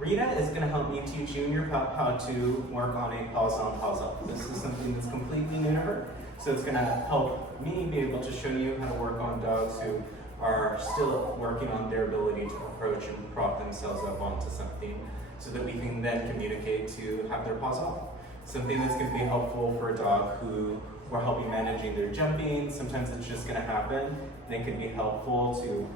Rita is going to help me teach you and your pup how to work on a paws on, paws off. This is something that's completely new to her, so it's going to help me be able to show you how to work on dogs who are still working on their ability to approach and prop themselves up onto something, so that we can then communicate to have their paws off. Something that's going to be helpful for a dog who we're helping managing their jumping. Sometimes it's just going to happen. They can be helpful to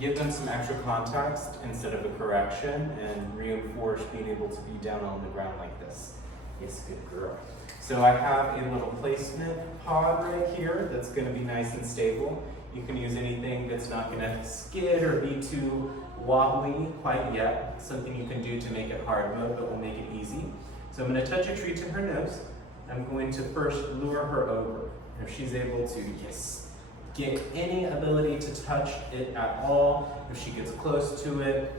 give them some extra context instead of a correction and reinforce being able to be down on the ground like this. Yes, good girl. So I have a little placement pod right here that's going to be nice and stable. You can use anything that's not going to skid or be too wobbly quite yet. Something you can do to make it hard mode, but will make it easy. So I'm going to touch a treat to her nose. I'm going to first lure her over. If she's able to, yes, get any ability to touch it at all. If she gets close to it,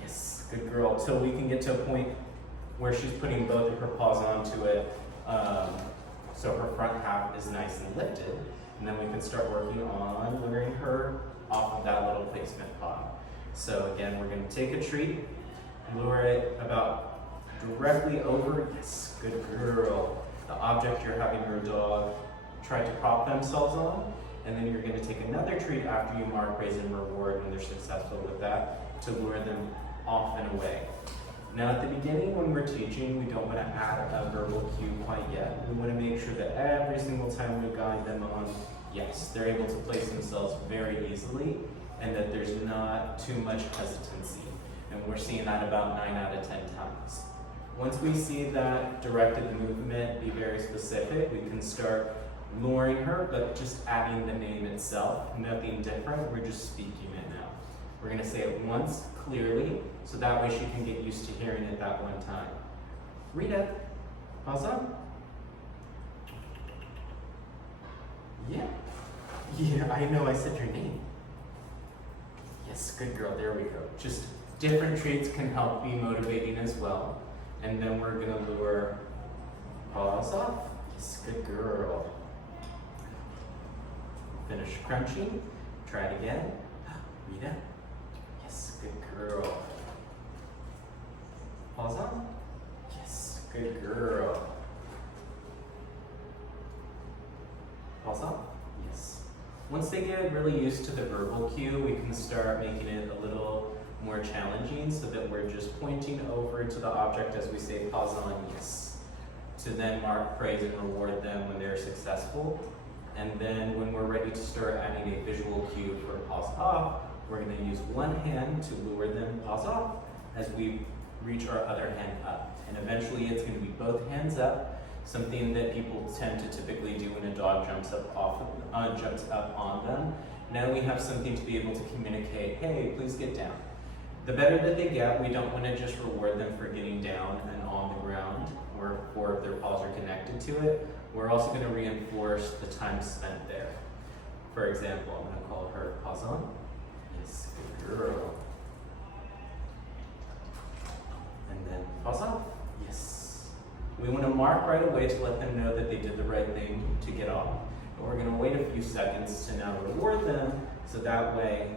yes, good girl. Till we can get to a point where she's putting both of her paws onto it, so her front half is nice and lifted. And then we can start working on luring her off of that little placement pod. So again, we're going to take a treat, lure it about directly over. Yes, good girl. The object you're having your dog try to prop themselves on. And then you're going to take another treat after you mark, praise, and reward when they're successful with that to lure them off and away. Now at the beginning when we're teaching, we don't want to add a verbal cue quite yet. We want to make sure that every single time we guide them on, yes, they're able to place themselves very easily and that there's not too much hesitancy. And we're seeing that about 9 out of 10 times. Once we see that directed movement be very specific, we can start luring her, but just adding the name itself, nothing different, we're just speaking it now. We're going to say it once clearly, so that way she can get used to hearing it that one time. Rita, paws on. Yeah, I know I said your name. Yes, good girl, there we go. Just different treats can help be motivating as well. And then we're going to lure paws off. Yes, good girl. Finish crunching. Try it again. Rita. Yes, good girl. Paws on. Yes, good girl. Paws on. Yes. Once they get really used to the verbal cue, we can start making it a little more challenging so that we're just pointing over to the object as we say paws on, yes. To then mark, praise, and reward them when they're successful. And then when we're ready to start adding a visual cue for paws off, we're going to use one hand to lure them paws off as we reach our other hand up. And eventually it's going to be both hands up, something that people tend to typically do when a dog jumps up on them. Now we have something to be able to communicate, hey, please get down. The better that they get, we don't want to just reward them for getting down and on the ground, or if their paws are connected to it. We're also going to reinforce the time spent there. For example, I'm going to call her paws on. Yes, good girl. And then paws off. Yes. We want to mark right away to let them know that they did the right thing to get off. But we're going to wait a few seconds to now reward them, so that way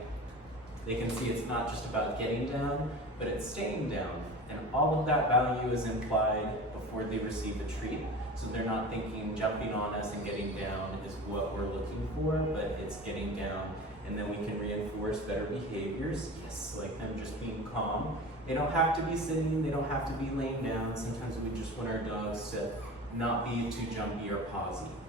they can see it's not just about getting down, but it's staying down. And all of that value is implied before they receive the treat. So they're not thinking jumping on us and getting down is what we're looking for, but it's getting down. And then we can reinforce better behaviors. Yes, like them just being calm. They don't have to be sitting, they don't have to be laying down. Sometimes we just want our dogs to not be too jumpy or pawsy.